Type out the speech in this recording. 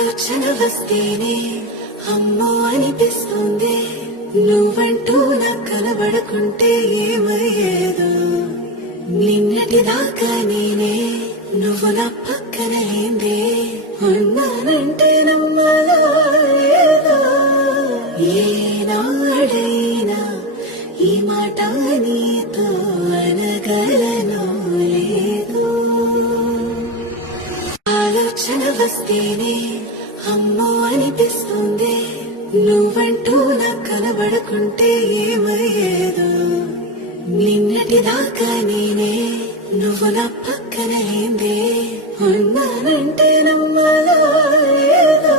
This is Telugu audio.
ఆలోచన వస్తేనే అమ్మో అనిపిస్తుంది, నువ్వంటూ నాకు కనబడకుంటే ఏమయ్యేదో. నిన్నటిదాకా నేనే, నువ్వు నా పక్కన లేందే, ఉన్నానంటే నమ్మలో ఏదో. ఏనాడైనా ఈ మాట నీతో అనగలను లేదు. ఆలోచన వస్తేనే అమ్మో అనిపిస్తుంది, నువ్వంటూ నాకు కనబడకుంటే ఏమయ్యేదో. నిన్నటిదాకా నేనే, నువ్వు నా పక్కన లేందే, ఉన్నానంటే నమ్మలో ఏదో.